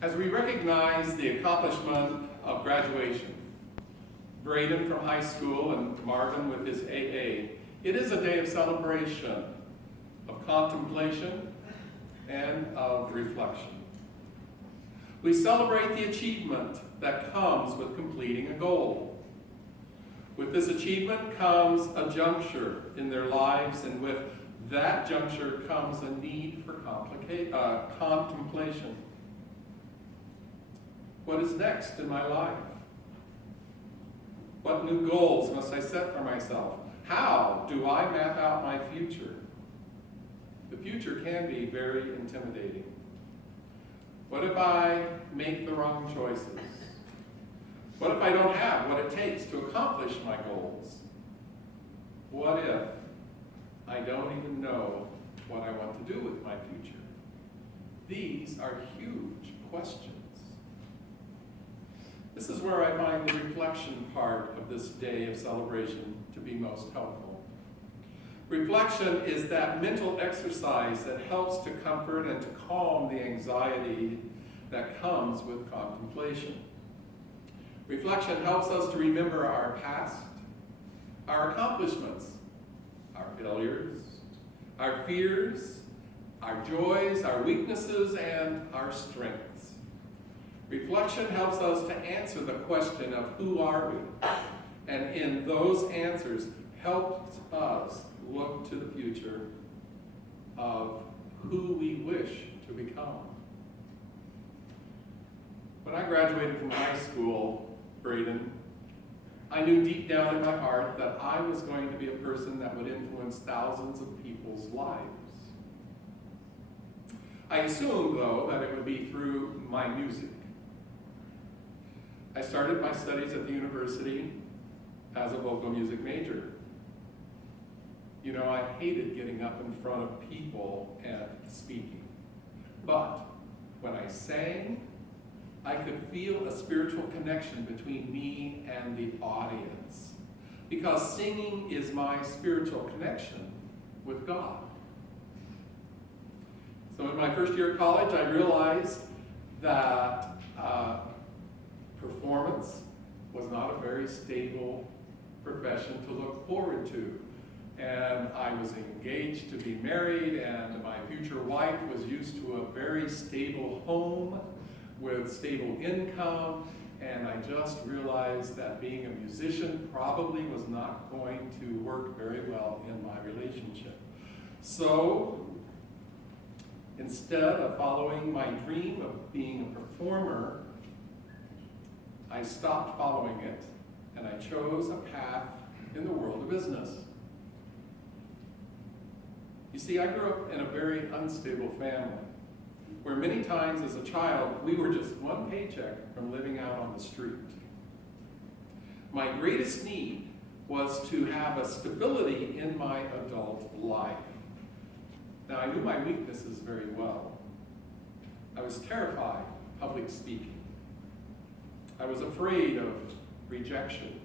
As we recognize the accomplishment of graduation, Braden from high school and Marvin with his AA, it is a day of celebration, of contemplation, and of reflection. We celebrate the achievement that comes with completing a goal. With this achievement comes a juncture in their lives, and with that juncture comes a need for contemplation. What is next in my life? What new goals must I set for myself? How do I map out my future? The future can be very intimidating. What if I make the wrong choices? What if I don't have what it takes to accomplish my goals? What if I don't even know what I want to do with my future? These are huge questions. This is where I find the reflection part of this day of celebration to be most helpful. Reflection is that mental exercise that helps to comfort and to calm the anxiety that comes with contemplation. Reflection helps us to remember our past, our accomplishments, our failures, our fears, our joys, our weaknesses, and our strengths. Reflection helps us to answer the question of who are we, and in those answers helps us look to the future of who we wish to become. When I graduated from high school, Braden, I knew deep down in my heart that I was going to be a person that would influence thousands of people's lives. I assumed, though, that it would be through my music. I started my studies at the university as a vocal music major. You know, I hated getting up in front of people and speaking. But when I sang, I could feel a spiritual connection between me and the audience, because singing is my spiritual connection with God. So in my first year of college, I realized that performance was not a very stable profession to look forward to. And I was engaged to be married, and my future wife was used to a very stable home with stable income, and I just realized that being a musician probably was not going to work very well in my relationship. So instead of following my dream of being a performer, I stopped following it, and I chose a path in the world of business. You see, I grew up in a very unstable family, where many times as a child, we were just one paycheck from living out on the street. My greatest need was to have a stability in my adult life. Now, I knew my weaknesses very well. I was terrified of public speaking. I was afraid of rejection.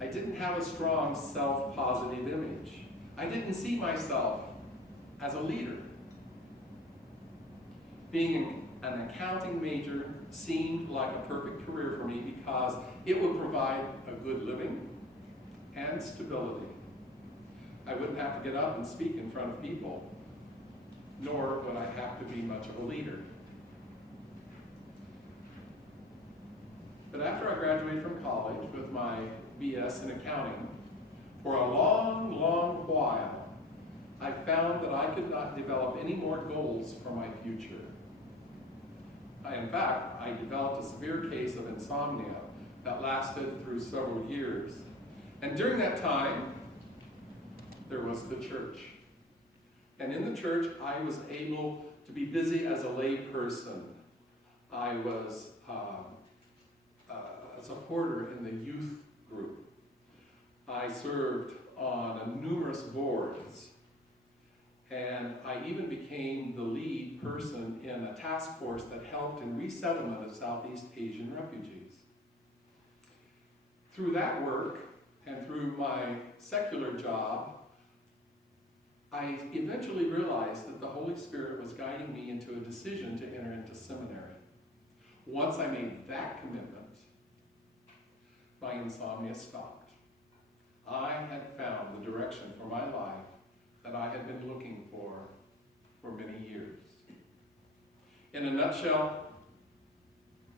I didn't have a strong self-positive image. I didn't see myself as a leader. Being an accounting major seemed like a perfect career for me because it would provide a good living and stability. I wouldn't have to get up and speak in front of people, nor would I have to be much of a leader. But after I graduated from college with my BS in accounting, for a long, long while, I found that I could not develop any more goals for my future. In fact, I developed a severe case of insomnia that lasted through several years. And during that time, there was the church. And in the church, I was able to be busy as a lay person. I was a supporter in the youth group. I served on numerous boards. And I even became the lead person in a task force that helped in resettlement of Southeast Asian refugees. Through that work and through my secular job, I I eventually realized that the Holy Spirit was guiding me into a decision to enter into seminary. Once I made that commitment, my insomnia stopped. I had found the direction for my life that I had been looking for many years. In a nutshell,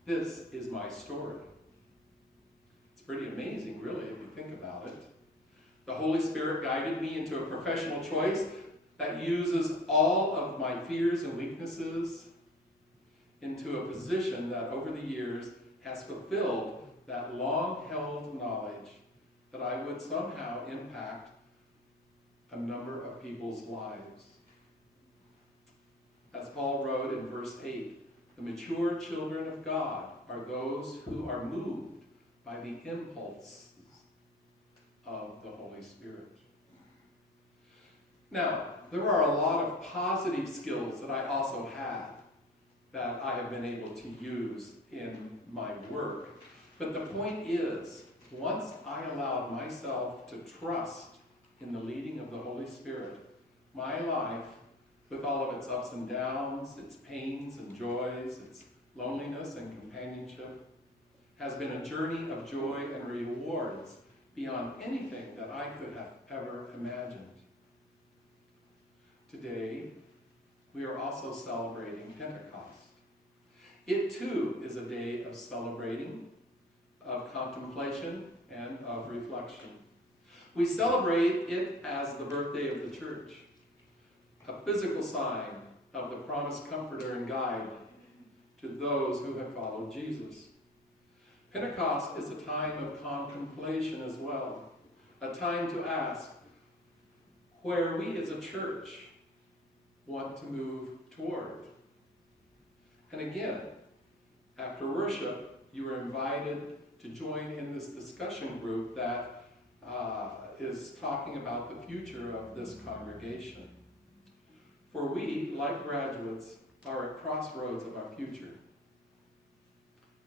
this is my story. It's pretty amazing, really, if you think about it. The Holy Spirit guided me into a professional choice that uses all of my fears and weaknesses into a position that over the years has fulfilled that long-held knowledge that I would somehow impact a number of people's lives. As Paul wrote in verse 8, the mature children of God are those who are moved by the impulses of the Holy Spirit. Now, there are a lot of positive skills that I also have that I have been able to use in my work. But the point is, once I allowed myself to trust in the leading of the Holy Spirit, my life, with all of its ups and downs, its pains and joys, its loneliness and companionship, has been a journey of joy and rewards beyond anything that I could have ever imagined. Today, we are also celebrating Pentecost. It too is a day of celebrating, of contemplation, and of reflection. We celebrate it as the birthday of the church, a physical sign of the promised comforter and guide to those who have followed Jesus. Pentecost is a time of contemplation as well, a time to ask where we as a church want to move toward. And again, after worship, you are invited to join in this discussion group that is talking about the future of this congregation. For we, like graduates, are at crossroads of our future.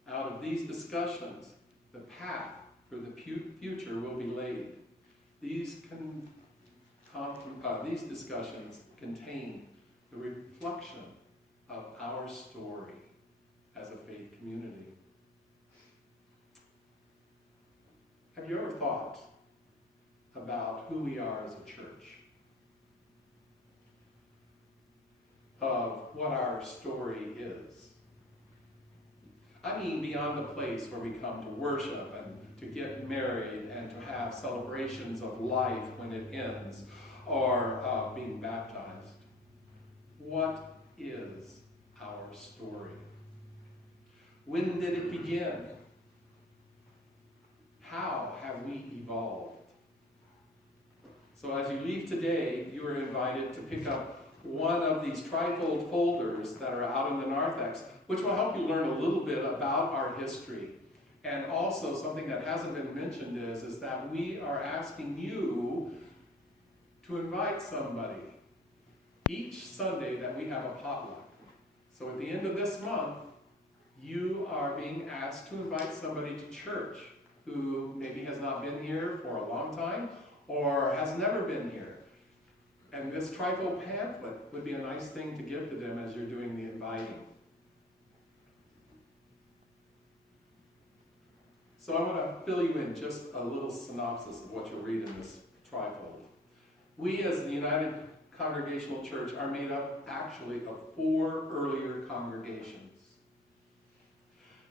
Out of these discussions, the path for the future will be laid. These discussions contain the reflection of our story as a faith community. Have you ever thought about who we are as a church? Of what our story is? I mean, beyond the place where we come to worship and to get married and to have celebrations of life when it ends, or being baptized. What is our story? When did it begin? How have we evolved? So as you leave today, you are invited to pick up one of these trifold folders that are out in the narthex, which will help you learn a little bit about our history. And also something that hasn't been mentioned is that we are asking you to invite somebody each Sunday that we have a potluck. So at the end of this month, you are being asked to invite somebody to church who maybe has not been here for a long time or has never been here. And this trifold pamphlet would be a nice thing to give to them as you're doing the inviting. So I want to fill you in just a little synopsis of what you'll read in this trifold. We as the United Congregational Church are made up actually of 4 earlier congregations.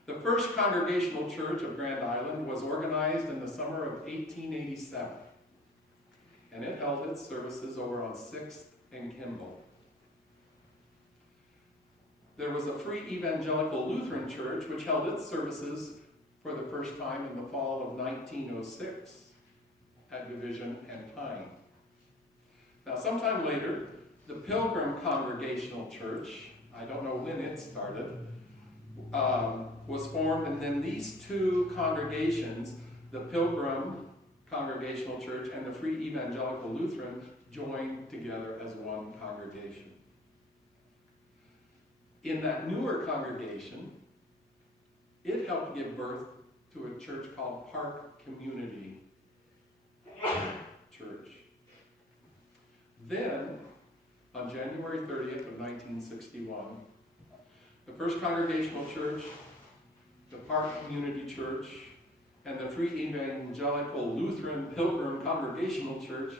The first Congregational Church of Grand Island was organized in the summer of 1887. And it held its services over on 6th and Kimball. There was a Free Evangelical Lutheran Church which held its services for the first time in the fall of 1906 at Division and Pine. Now, sometime later, the Pilgrim Congregational Church, I don't know when it started, was formed, and then these 2 congregations, the Pilgrim Congregational Church and the Free Evangelical Lutheran, joined together as one congregation. In that newer congregation, it helped give birth to a church called Park Community Church. Then, on January 30th of 1961, the First Congregational Church, the Park Community Church, and the Free Evangelical Lutheran Pilgrim Congregational Church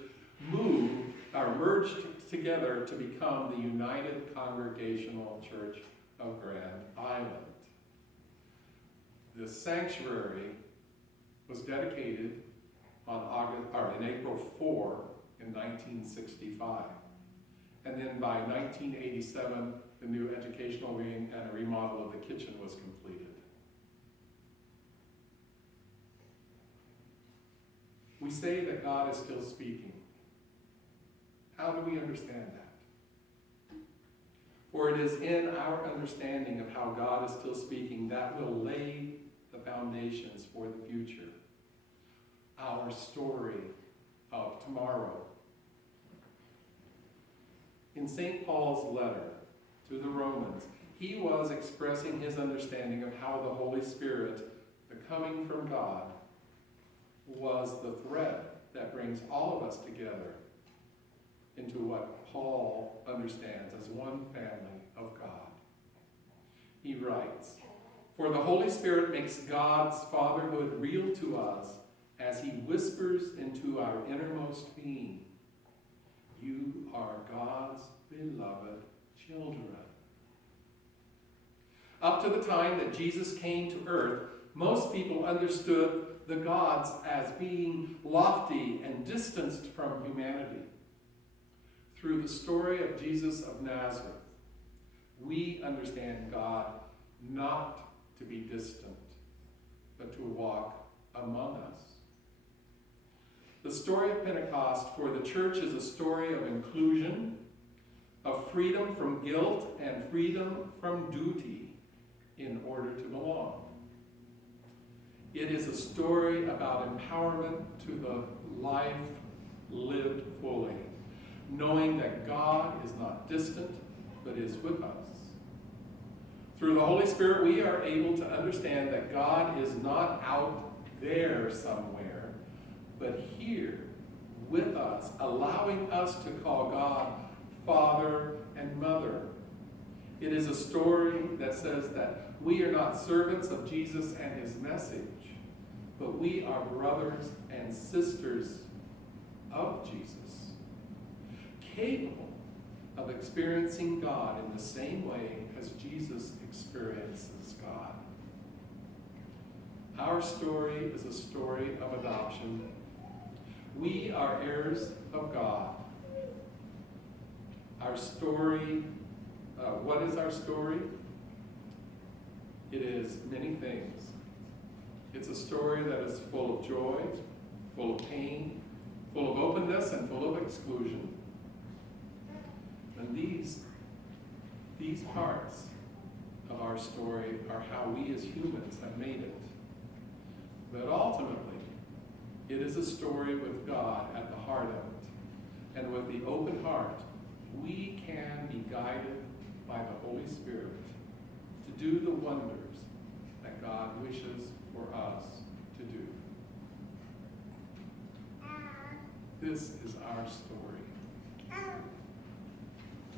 merged together to become the United Congregational Church of Grand Island. The sanctuary was dedicated in April 4 in 1965. And then by 1987, the new educational wing and a remodel of the kitchen was completed. We say that God is still speaking. How do we understand that? For it is in our understanding of how God is still speaking that will lay the foundations for the future. Our story of tomorrow. In St. Paul's letter to the Romans, he was expressing his understanding of how the Holy Spirit, the coming from God, was the thread that brings all of us together into what Paul understands as one family of God. He writes, "For the Holy Spirit makes God's fatherhood real to us as he whispers into our innermost being, 'You are God's beloved children.'" Up to the time that Jesus came to earth, most people understood the gods as being lofty and distanced from humanity. Through the story of Jesus of Nazareth, we understand God not to be distant, but to walk among us. The story of Pentecost for the church is a story of inclusion, of freedom from guilt and freedom from duty in order to belong. It is a story about empowerment to the life lived fully, knowing that God is not distant, but is with us. Through the Holy Spirit, we are able to understand that God is not out there somewhere, but here with us, allowing us to call God Father and Mother. It is a story that says that we are not servants of Jesus and his message, but we are brothers and sisters of Jesus, capable of experiencing God in the same way as Jesus experiences God. Our story is a story of adoption. We are heirs of God. Our story, what is our story? It is many things. It's a story that is full of joy, full of pain, full of openness, and full of exclusion. And these parts of our story are how we as humans have made it. But ultimately, it is a story with God at the heart of it. And with the open heart, we can be guided by the Holy Spirit to do the wonders that God wishes for us to do. This is our story.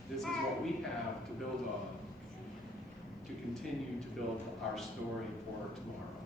This is what we have to build on, to continue to build our story for tomorrow.